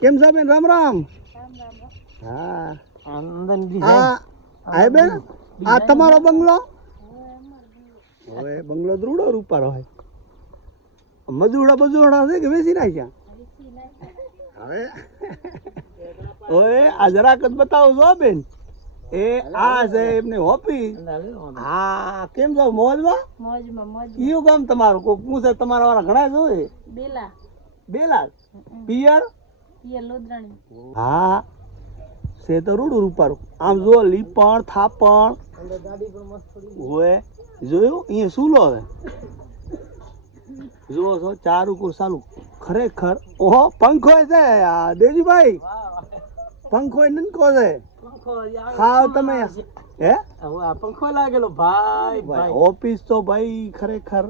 કેમ છો બેન? રામ રામ. હા. અંદર આ આ બેન? આ તમારો બંગલો? હવે બંગલો દ્રુડો રૂપારો હોય. મજૂડા બજુડા છે કે બેસી નાખ્યા? હવે ઓએ આ જરાક જ બતાવો છો બેન. એ આ છે એમની ઓફિસ. હા કેમ છો? મોજમાં? મોજમાં મોજ કયું ગામ તમારું? કોઈ પૂછે તમારા વાળા ઘણા જોઈએ બેલા. બેલા? પિયર? હા. છે તો રૂડું રૂપારું. આમ જો લીપણ થાપણ. હોય જોયું? અહીંયા સૂલો હવે. જુઓ છો ચાર ઉપર ચાલુ. ખરેખર ઓહો પંખો છે. આ દેજીભાઈ. પંખો નનકો છે. હા તમે હે? પંખો લાગેલો. ભાઈ ભાઈ ઓફિસ તો ભાઈ ખરેખર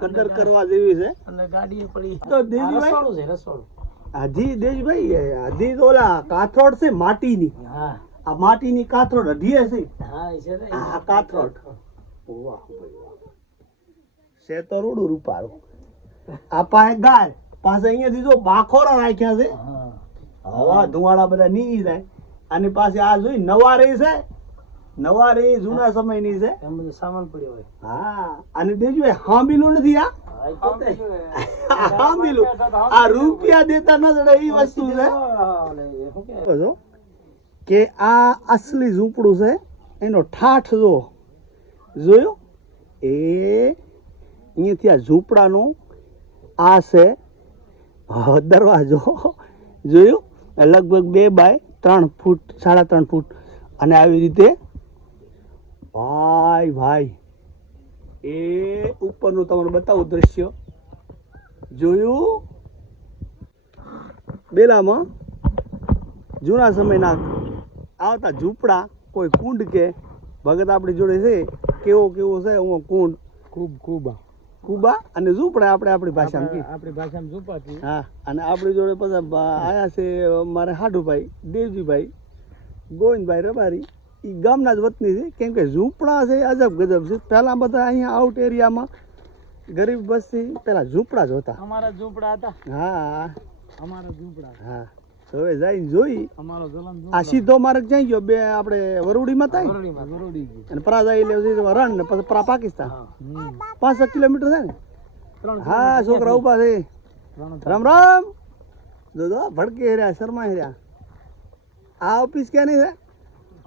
કદર કરવા જેવી છે. અને ગાડી પડી તો દેજીભાઈ? રસોડું છે રસોડું. હાજી દેજભાઈ હાજી તો ઓલા કાથરોડ છે માટીની. હા. આ માટીની કાથરોડ અઢીએ છે હા છે આ કાથરોડ. વાહ છે તો રૂડું રૂપારું આ પાસે ગાય. પાસે અહીંયાથી જો બાખોરા રાખ્યા છે. હવા ધુવાળા બધા નીકળી જાય. અને પાસે આ જોઈ નવા રહી છે. નવા રહી જૂના સમયની છે. એમ બધું સામાન પડ્યો હોય. હા. અને દેજભાઈ હાંબીલું નથી આ? હા, એ આ રૂપિયા દેતા ન જડે એ વસ્તુ છે? જો કે આ અસલી ઝૂંપડું છે એનો ઠાઠ જો જોયો? એ અહીંયાથી આ ઝૂંપડાનું આ છે દરવાજો. જોયું? લગભગ બે બાય ત્રણ ફૂટ સાડા ત્રણ ફૂટ. અને આવી રીતે ભાઈ ભાઈ એ ઉપરનું તમને બતાવું દ્રશ્ય. જોયું? બેલામાં જૂના સમયના આવતા ઝૂંપડા કોઈ કુંડ કે ભગત આપણી જોડે છે? કેવો કેવો છે? હું કુંડ? ખૂબ ખૂબ. કુબા અને ઝૂંપડા આપણે આપણી ભાષામાં આપણી ભાષામાં ઝૂંપાતી હા અને આપણી જોડે પછી આયા છે મારે હાડુભાઈ દેવજીભાઈ ગોવિંદભાઈ રબારી. એ ગામના જ વતની છે. કેમ કે ઝૂંપડા છે અજબ ગજબ છે. પહેલાં બધા અહીંયા આઉટ એરિયામાં ગરીબ બસથી પહેલાં ઝૂંપડા જ હતા. અમારા ઝૂંપડા હતા. હા. અમારા ઝૂંપડા હા. હવે જઈને જોઈ. અમારો આ સીધો માર્ગ જાય ગયો? બે આપણે વરુડીમાં થાય? અને પરા જાય એટલે રણ ને પછી પરા પાકિસ્તાન. પાંચ કિલોમીટર છે ને? હા છોકરા ઊભા છે. રામ રામ. જો ભડકે હેર્યા શર્મા હેર્યા આ ઓફિસ ક્યાંની છે?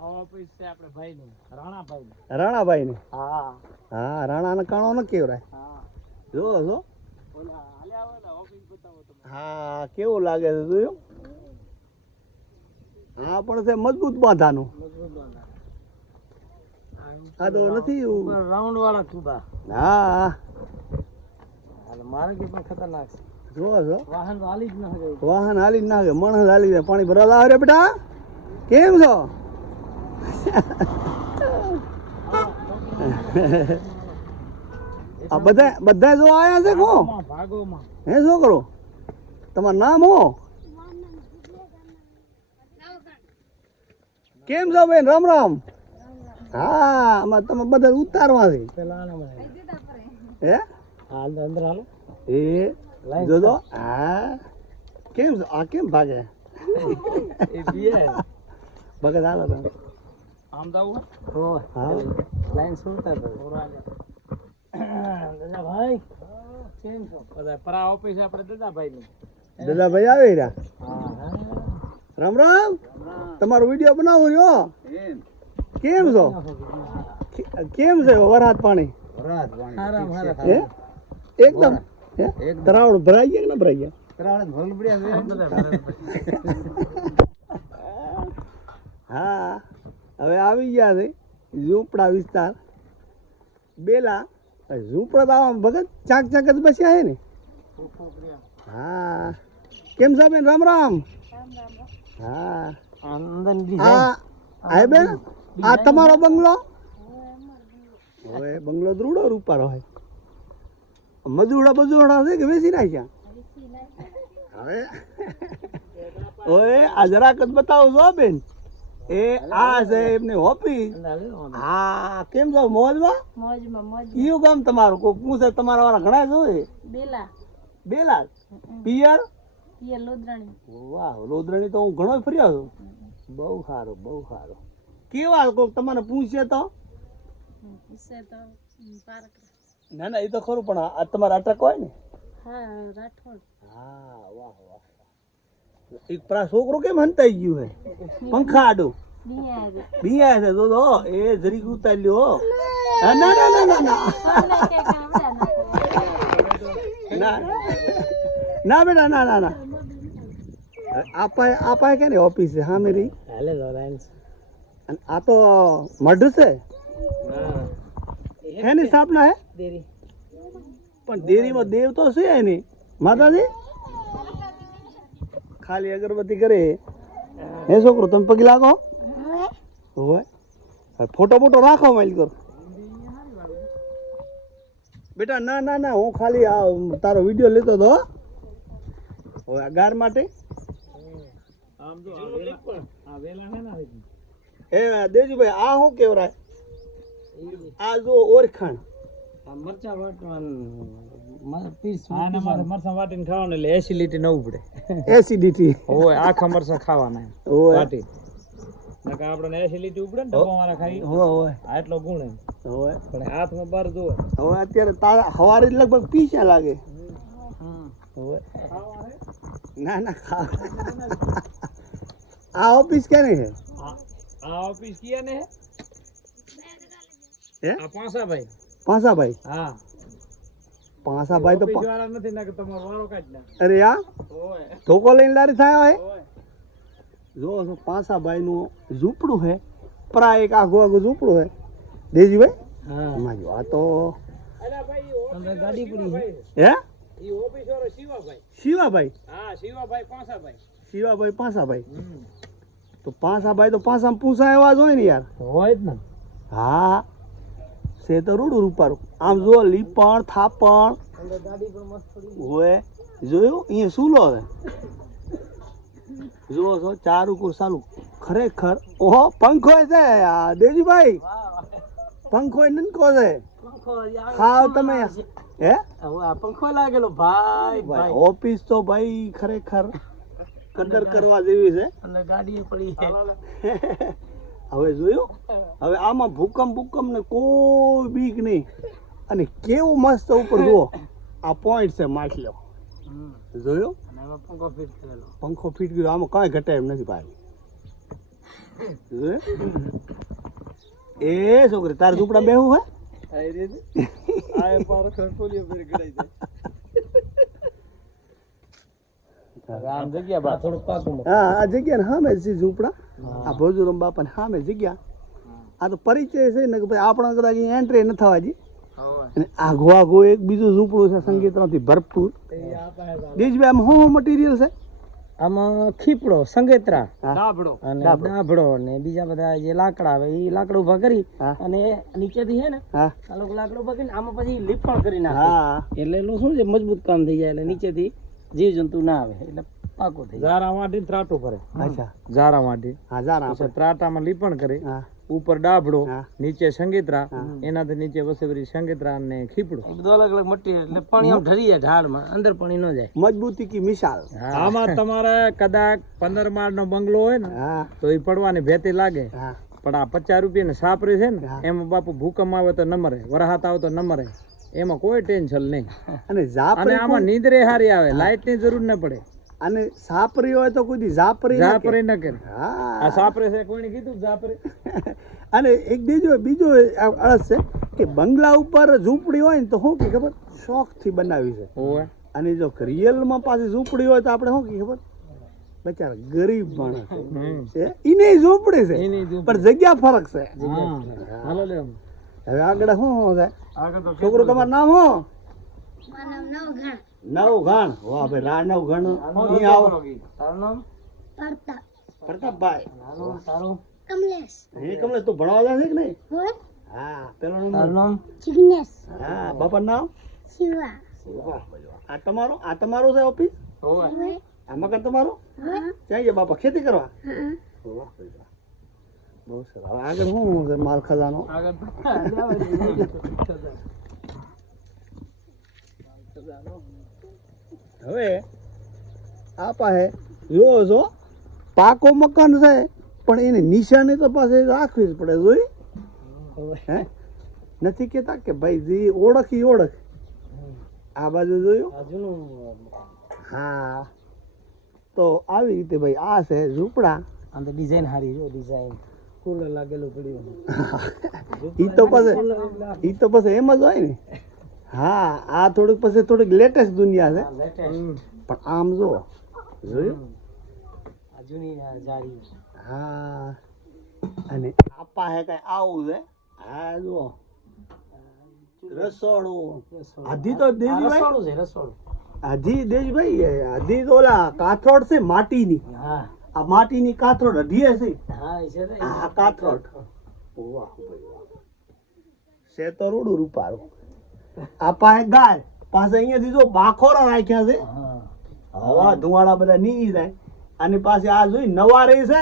ઓફિસ છે આપણે ભાઈનું. રાણાભાઈ રાણાભાઈ ની હા. હા રાણા ને કાણો ન કેવરાય. હા. જો જો. ઓલા હાલ્યા હોય ને ઓફિસ બતાવો તમે. હા કેવું લાગે છે જોયું? હા પણ છે મજબૂત બાંધાનું. મજબૂત તો નથી રાઉન્ડ વાળા કુબા હા. મારે કે પણ ખતરનાક છે. જો જો. વાહન હાલી જ ના વાહન હાલી જ માણસ હાલી જાય. પાણી ભરાલા લાવે રે બેટા. કેમ છો? આ બધા બધા જો આયા છે કો? હે છોકરો તમારું નામ હો? કેમ છો બેન? રામ રામ. હા આમાં તમે બધા ઉતારવા છે. હે? એ જોજો. હા. કેમ છો? આ કેમ ભાગે? ભગત હાલો તમે. આમ હો હા. લાઈન સુરતા તો. દાદા ભાઈ કેમ છો? બધા પરા ઓફિસ આપણે દાદા ભાઈ નું દાદાભાઈ આવી રહ્યા હા રામ રામ. તમારો વીડિયો બનાવો રહ્યો? કેમ? છો? કેમ છે વરસાદ પાણી? વરસાદ આરામ હે? એકદમ. હે? તરાવડ ભરાઈ ગયા કે ના ભરાઈ ગયા. હા. હવે આવી ગયા છે ઝૂંપડા વિસ્તાર. બેલા ઝૂંપડા તો આવા ભગત ચાક ચાક જ બસ્યા છે ને? હા. કેમ છો બેન? રામ રામ. હા. હા. બેન? આ તમારો બંગલો? હવે બંગલો દ્રુડો રૂપારો હોય મજૂડા બજૂડા છે કે બેસી નાખ્યા? હવે ઓય આ જરાક જ બતાવો છો બેન. એ આ છે એમની હોપી હા કેમ છો? મોજમાં? મોજમાં મોજ કયું ગામ તમારું? કોઈ પૂછે તમારા વાળા ઘણા જોઈએ બેલા બેલા પિયર? વાહ લોધરાણી તો હું ઘણો ફર્યો છું. બહુ સારું બહુ સારું. કેવા કોક? તમારે પૂછે તો? પૂછે તો ના ના એ તો ખરું પણ આ તમારા અટક હોય ને? હા રાઠોડ. હા વાહ વાહ. એક પેલા છોકરો કેમ હંતાઈ ગયું હે? પંખા આડું બિહાર બિયા છે એ જરીક ઉતારી લ્યો ના ના ના ના ના ના. ના બેટા ના ના ના. આપા આપાય કે ને ઓફિસ છે? હા મેરી? હાલે લોરેન્સ. અને આ તો મઢ છે? એની હે. ને સ્થાપના હે? દેરી. પણ દેરીમાં દેવ તો છે એની. માતાજી? ખાલી અગરબત્તી કરે. હે છોકરો તમે પગે લાગો? હોય હવે? ફોટો ફોટો રાખો માઇલ કર. બેટા ના ના ના હું ખાલી આ તારો વીડિયો લેતો હતો આ ગાર માટે? આમ જો આ વેલા આ વેલા હે ના એ દેજુભાઈ આ શું કેવરાય આ જો ઓરખાણ. મરચા વાટવાનું પીસ હા ના મારે મરચા વાટીને ખાવાનું એટલે એસિડિટી ન ઉપડે. એસિડિટી હોય આખા મરસા ખાવાના હોય વાટી. નકા આપણને એસિડિટી ઉપડે ને ડબ્બા ખાઈ. હોય હોય આટલો ગુણ હોય પણ હાથમાં બાર જો હવે અત્યારે તારા હવારે લગભગ પીસ્યા લાગે. ના ના ખાવા. આ ઓફિસ ક્યાં છે? આ ઓફિસ ક્યાં ને હે? આ પાંસા ભાઈ પાંસાભાઈ? હા. પાંસાભાઈ તો ઓફિસ પા- વાળા નથી ના કે તમારો વારો કાઢ ના અરે આ ધોકો લઈને લારી થાય હોય? જો છો પાંસાભાઈ નું ઝૂંપડું છે પરા એક આઘું આઘું ઝૂંપડું હે. દેજીભાઈ? હા. એમાં જો આ તો ભાઈ તમને ગાડી પડી હે? શિવાભાઈ. શિવાભાઈ? હા પાંસાભાઈ. તો પાંસાભાઈ તો પાંસામાં પૂસા એવા જ હોય ને યાર. હોય જ ને. હા. છે તો રૂડું રૂપારું. આમ જો લીપણ થાપણ. હોય જોયું? અહીંયા સૂલો છે જુઓ છો ચાર ઉપર ચાલુ. ખરેખર ઓહો પંખો છે. આ દેજીભાઈ પંખો નનકો છે. હા તમે હે? પંખો લાગેલો. ભાઈ ભાઈ ઓફિસ તો ભાઈ ખરેખર કદર કરવા જેવી છે. અને ગાડી પડી છે. હવે જોયું? હવે આમાં ભૂકંપ ભૂકંપ ને કોઈ બીક નહીં. અને કેવું મસ્ત ઉપર જુઓ આ પોઈન્ટ છે માછલો જોયો? પંખો ફિટ કરેલો. પંખો ફીટ ગયો આમાં કાંઈ ઘટે એમ નથી ભાઈ. એ છોકરી તારે ઝૂંપડા બેહું હે? આ રે આ ફેર ગડાઈ જાય. આમ જગ્યા બા થોડું પાકું હા આ જગ્યા ને સામે છે ઝૂંપડા. આ ભોજુરામ બાપા સામે જગ્યા. આ તો પરિચય છે ને કે ભાઈ આપણા કદાચ એન્ટ્રી ન થવા જી અને આઘો આઘો એક બીજું ઝૂંપડું છે સંગીતમાંથી ભરપૂર. દેશભાઈ આમ શું મટીરિયલ છે? આમાં ખીપડો સંગેતરા. અને. ડાબડો ને બીજા બધા જે લાકડા આવે એ લાકડા ઊભા કરી અને નીચેથી છે ને હા. આ લોકો લાકડું ઊભા કરીને આમાં પછી લીપણ કરી નાખે. હા. એટલે શું છે મજબૂત કામ થઈ જાય એટલે નીચેથી જીવ જંતુ ના આવે એટલે પાકો થઈ ઝારા માટે ત્રાટો ભરે. અચ્છા. ઝારા માટે હા ઝારા પછી ત્રાટામાં લીપણ કરે હા. ઉપર ડાબડો નીચે સંગીતરા એનાથી નીચે વસેવરી સંગીતરા ને ખીપડો. બધું અલગ અલગ મટી એટલે પાણી આમ ઢરી જાય ઢાળમાં અંદર પાણી ન જાય. મજબૂતી કી મિસાલ. આમાં તમારે કદાચ પંદર માળ નો બંગલો હોય ને તો એ પડવાની ભેતી લાગે. પણ આ પચાસ રૂપિયા ને સાપરી છે ને એમાં બાપુ ભૂકંપ આવે તો ન મરે વરહાત આવે તો ન મરે. એમાં કોઈ ટેન્શન નહીં. અને અને આમાં નીંદરે હારી આવે લાઇટની જરૂર ન પડે. અને સાપરી હોય તો કોઈ ઝાપરી ઝાપરી ના કરે હા. આ સાપરે છે કોઈને કીધું ઝાપરે? અને એક બીજો બીજો અળસ છે કે બંગલા ઉપર ઝૂંપડી હોય ને તો શું કે ખબર? શોખથી બનાવી છે. અને જો રિયલમાં પાછી ઝૂંપડી હોય તો આપણે શું કે ખબર? બચારા ગરીબ માણસ છે. એને ઝૂંપડી છે. પણ જગ્યા ફરક છે. હાલો લે. હવે આગળ શું છે આગળ તમારું નામ શું? નવઘણ. નવ ઘણ વાહ ભાઈ રા નવ ઘણ અહીં આવો. તારું નામ? પ્રતાપ. પ્રતાપભાઈ. તારું તારું? કમલેશ. એ તું ભણવા જાય છે કે નહીં? હા પેલો નંબર. તારું નામ? જિગ્નેશ. હા બાપાનું નામ? શિવા. આ તમારો? આ તમારું છે ઓફિસ? આ મકાન તમારો? ક્યાં ગયા બાપા? ખેતી કરવા? વાહ. બહુ સરસ. આગળ શું છે માલ ખજાનો? આગળ હવે આ પાસે જોવો છો પાકો મકાન છે પણ એને નિશાની તો પાસે રાખવી જ પડે જોઈ? હે? નથી કહેતા કે ભાઈ જે ઓળખ એ ઓળખ. આ બાજુ જોયું? હા. તો આવી રીતે ભાઈ આ છે ઝૂંપડા. આમ તો ડિઝાઇન સારી જો ડિઝાઇન કુલર લાગેલું પડ્યું. ઈ તો પછી ઈ તો પછી એમ જ હોય ને. હા આ થોડુંક પછી થોડીક લેટેસ્ટ દુનિયા છે. પણ આમ જો જોયું? જૂની હા. અને આપા હે કઈ આવું છે? હા જુઓ. રસોડું. આધી તો રસોડું છે રસોડું. આધી દેજભાઈ આધી તો ઓલા કાથરોડ છે માટીની. હા. આ માટીની કાથરોડ અઢીએ છે. હા કાથરોડ. વાહ છે તો રૂડું રૂપારું. આ પાસે ગાય. પાસે અહીંયાથી જો બાખોરા રાખ્યા છે. હવા ધુવાળા બધા નીકળી જાય. અને પાસે આ જોઈ નવા રહી છે.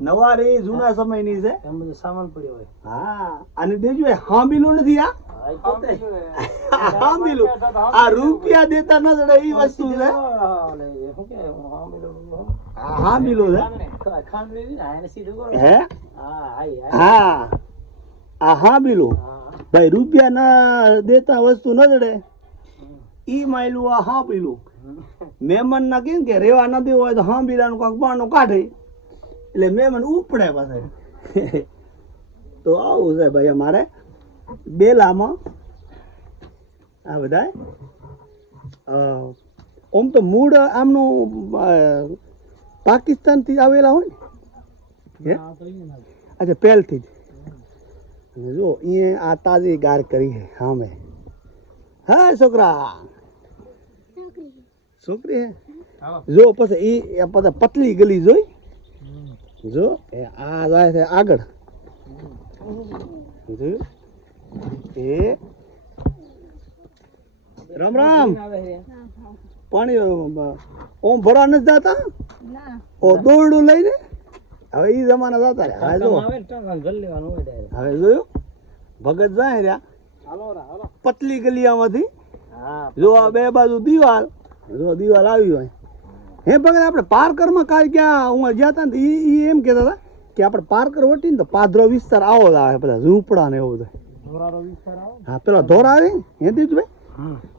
નવા રહી જૂના સમયની છે. એમ બધું સામાન પડ્યો હોય. હા. અને બીજું હાંબીલું નથી આ. હામીલું આ રૂપિયા દેતા ન જડે એ વસ્તુ છે. હા, હા, પેલું, હાંબીલું છે હા. હે. હા. હા આ હાંબીલું ભાઈ રૂપિયા ના દેતા વસ્તુ ન જડે. ઈ માયલું આ હાંબીલું મહેમાન ના કેમ કે રેવા ન દેવું હોય તો હાંબીલાનું કાંક બાણું કાઢે. એટલે મહેમાન ઉપડે પાસે તો આવું છે ભાઈ અમારે. બેલામાં. આ બધા આમ તો મૂળ આમનું પાકિસ્તાનથી આવેલા હોય ને હે હા, તો ઈ ના. અચ્છા પહેલથી જ અને જો અહીંયા આ તાજી ગાર કરી છે સામે હા છોકરા છોકરી હે હાલો. જો પછી એ પછી પતલી ગલી જોઈ જો એ આ જાય છે આગળ જોયું એ રામ રામ આવે છે. પાણી ઓમ ભરવા નથી જતા? ઓ દોરડું લઈને? હવે એ જમાના જતા રહ્યા. હવે જો ને. હવે જોયું? ભગત જાય રહ્યા. હાલો રા, હાલો. પતલી ગલિયામાંથી. હા, જો આ બે બાજુ દિવાલ. જો દિવાલ આવી હોય. હે ભગત આપણે પારકરમાં કાલ ક્યાં હું ગયા હતા ને એ એમ કહેતા હતા કે આપણે પારકર વટીને તો પાદરો વિસ્તાર આવો જ આવે બધા ઝૂંપડા ને એવું બધું. ધોરારો વિસ્તાર આવે ને? હા પેલા ધોરા આવે ને હે દીધું હમ.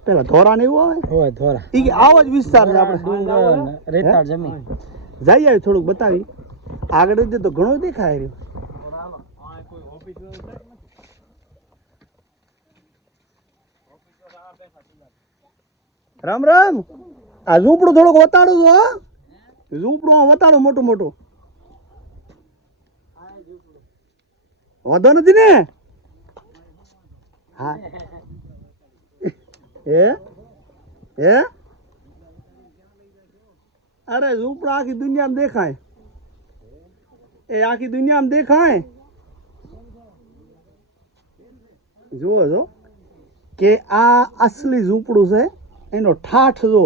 પેલા ધોરા ને એવું આવે? હોય ધોરા. ઈ કે આવો જ વિસ્તાર છે આપણે ડુંગર રેતાળ જમીન. જઈ આવી થોડુંક બતાવી. આગળ જ તો ઘણો દેખાય રહ્યો. રામ રામ. આ ઝૂંપડું થોડુંક વતાડું છું હા. ઝૂંપડું આ વતાડું મોટું મોટું. વાંધો નથી ને? હા. હે? હે? અરે ઝૂંપડા આખી દુનિયામાં દેખાય. એ આખી દુનિયામાં દેખાય? જુઓ છો કે આ અસલી ઝૂંપડું છે, એનો ઠાઠ જો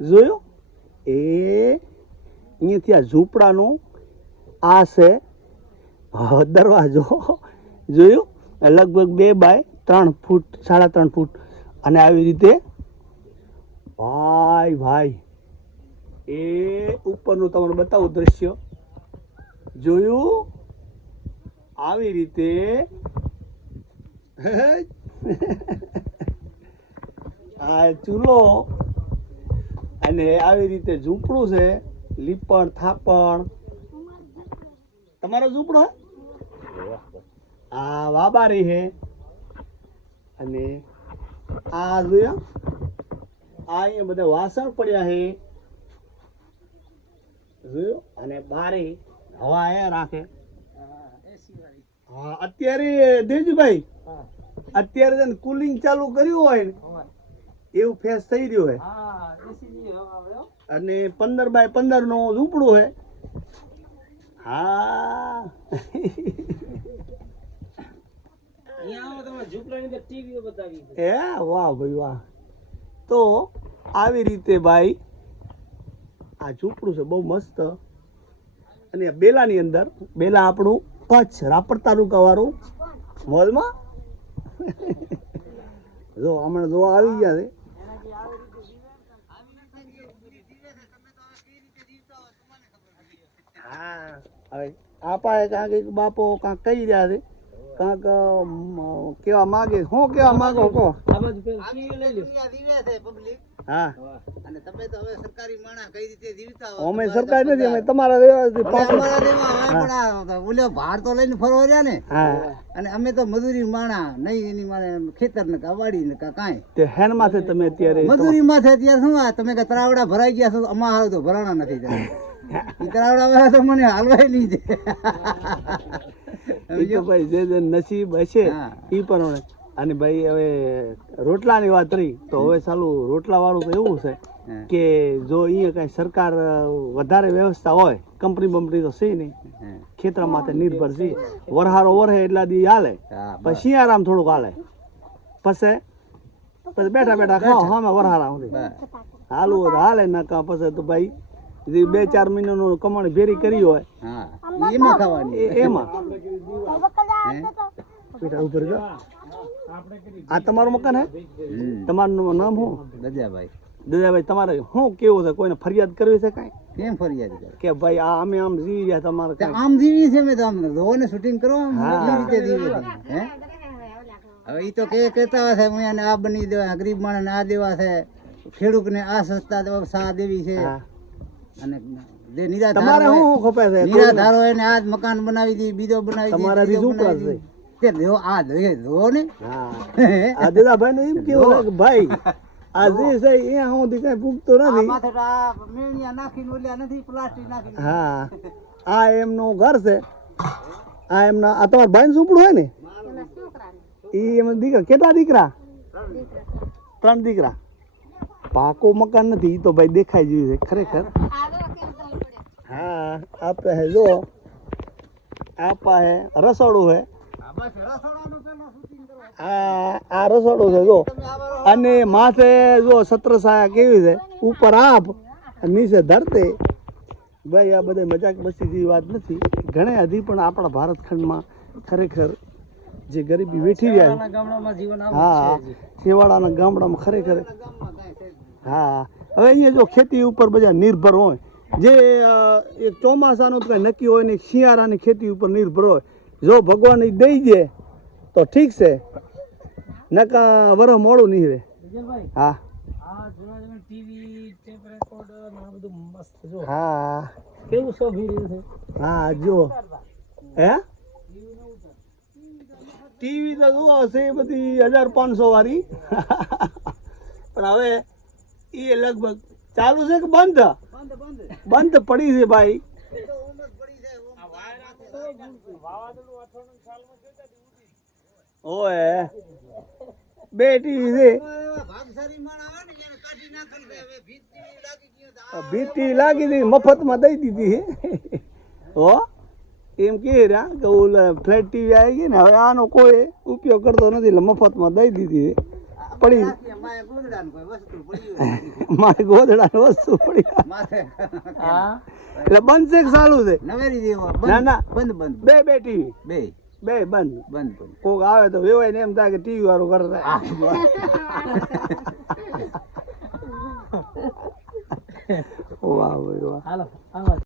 જોયો? એ અહીંયાથી આ ઝૂંપડાનું આ છે. દરવાજો. જોયું? લગભગ બે બાય ત્રણ ફૂટ, સાડા ત્રણ ફૂટ અને આવી રીતે ભાઈ ભાઈ એ ઉપરનું તમને બતાવું દ્રશ્ય. જોયું? આવી રીતે આ ચૂલો અને આવી રીતે ઝૂંપડું છે લીપણ થાપણ. તમારો ઝૂંપડો હા? આ વાબારી છે અને આ જોયા આ અહીંયા બધા વાસણ પડ્યા છે. જોયું? અને બારે હવા એ રાખે. હા અત્યારે દેજુભાઈ હા, અત્યારે છે ને કુલિંગ ચાલુ કર્યું હોય ને એવું ફેસ થઈ રહ્યું હોય હા, હો. અને પંદર બાય પંદર નો ઝૂંપડું છે. હા અહીંયા આવો તમે ઝૂંપડાની અંદર ટીવીઓ બતાવી છે. એ વાહ ભાઈ, વાહ. તો આવી રીતે ભાઈ, આ ઝૂંપડું છે, બહુ મસ્ત. અને બેલાની અંદર, બેલા આપણું કચ્છ, રાપર તાલુકાવાળું મોલમાં. જો, હમણાં જોવા આવી ગયા છે. હા, હવે આપા કાંઈક બાપો કાંક કહી રહ્યા છે. કાંઈક કેવા માંગે? શું કેવા માંગો? હા. અને તમે તો હવે સરકારી માણા કઈ રીતે જીવતા અમે સરકાર નથી અમે તમારા વ્યવસ્થિત પાછળ અમારા દેવા હવે પણ આ ઓલો ભાર તો લઈને ફરવા રહ્યા ને. અને અમે તો મજૂરી માણા નહીં એની મારે ખેતર ને કાવાડી ને કાંઈ. તે હેન માથે તમે અત્યારે મજૂરી માં અત્યારે શું આ તમે કે તરાવડા ભરાઈ ગયા છો અમારા તો ભરાણા નથી. ત્રાવડા તો મને હાલવાય નહીં તો ભાઈ જે જે નસીબ હશે એ પ્રમાણે પણ અને ભાઈ હવે રોટલાની વાત રહી તો હવે સાલું રોટલા વાળું તો એવું છે કે જો અહીંયા કાંઈ સરકાર વધારે વ્યવસ્થા હોય કંપની બંપની તો છે નહીં. ખેતર માટે નિર્ભર છે. વરહારો વરહે એટલા દી હાલે. પછી આરામ થોડુંક હાલે. પછી પછી બેઠા બેઠા ખાઓ હા વરહારા તો હાલે નકા પછી તો ભાઈ જે બે ચાર મહિનાનું કમાણી ભેરી કરી હોય હા એમાં ખાવાની. એમાં? બેટા ઉપર જો. આ તમારું મકાન હે. તમારું નામ શું? દજાભાઈ. દજાભાઈ તમારે શું કેવું છે? કોઈને ફરિયાદ કરવી છે કાંઈ? કેમ ફરિયાદ કરે? કે ભાઈ આ અમે આમ જીવી રહ્યા તમારે આમ જીવી છે મેં તમને ધોને શૂટિંગ કરો આમ રીતે જીવી હે? હવે ઈ તો કે કહેતા હશે હું આ બની દેવા ગરીબ માણસને આ દેવા છે. ખેડૂતને આ સસ્તા દેવા સા દેવી છે. અને જે તમારે શું ખપે છે? નિરાધાર હોય ને આ મકાન બનાવી દી બીજો બનાવી દી તમારે બીજું બનાવી કે દી. જો આ જોઈએ જો ને. હા. આ દાદાભાઈ ને એમ કેવું કે ભાઈ આ જે. છે હું સુધી કઈ પૂગતો નથી. મેળિયા નાખીને ઓલ્યા નથી પ્લાસ્ટિક નાખીને. હા. આ એમનું ઘર છે. આ એમના આ તમારા ભાઈ ઝૂંપડું હોય ને? એ એમ દીકરા કેટલા દીકરા. ત્રણ દીકરા. પાકો મકાન નથી તો ભાઈ દેખાઈ ગયું છે ખરેખર. હા આપે હે જો આપા હે રસોડું હે. આ આ રસોડું છે જો. અને માથે જો છત્રછાયા કેવી છે ઉપર આપ અને નીચે ધરતે. ભાઈ આ બધા મજાક મસ્તી જેવી વાત નથી. ઘણે હજી પણ આપણા ભારત ખંડમાં ખરેખર જે ગરીબી વેઠી રહ્યા નાના ગામડામાં જીવન છે હા છેવાડાના ગામડામાં ખરેખર હા. હવે અહીંયા જો ખેતી ઉપર બધા નિર્ભર હોય. જે એક ચોમાસાનું કંઈ નક્કી હોય ને શિયાળાની ખેતી ઉપર નિર્ભર હોય. જો ભગવાન દઈ દે તો ઠીક છે. નકા વરહ મોડું નહીં રહે હા. હા. હા જો. હે? ટીવી તો જુઓ છે એ બધી હજાર પાંચસો વાળી. પણ હવે એ લગભગ ચાલુ છે કે બંધ? બંધ પડી છે ભાઈ. ઓએ બે ટીવી છે ભીત લાગી હતી મફતમાં દઈ દીધી હો એમ કે રહ્યા કે ઓલા ફ્લેટ ટીવી આવી ગઈ ને હવે આનો કોઈ ઉપયોગ કરતો નથી એટલે મફતમાં દઈ દીધી પડી. નાખીએ, ગોદડા વસ્તુ પડી હોય. મારી ગોદડાની વસ્તુ પડી. માથે હા. એટલે બંધ છે ચાલુ છે? નવેરી દેવો ના, ના. બંધ બંધ બે બે ટીવી. બે. બે બંધ. બંધ કોક આવે તો વેવાય ને એમ થાય કે ટીવી વાળું કરતા. વાહ વાહ. હાલો આવા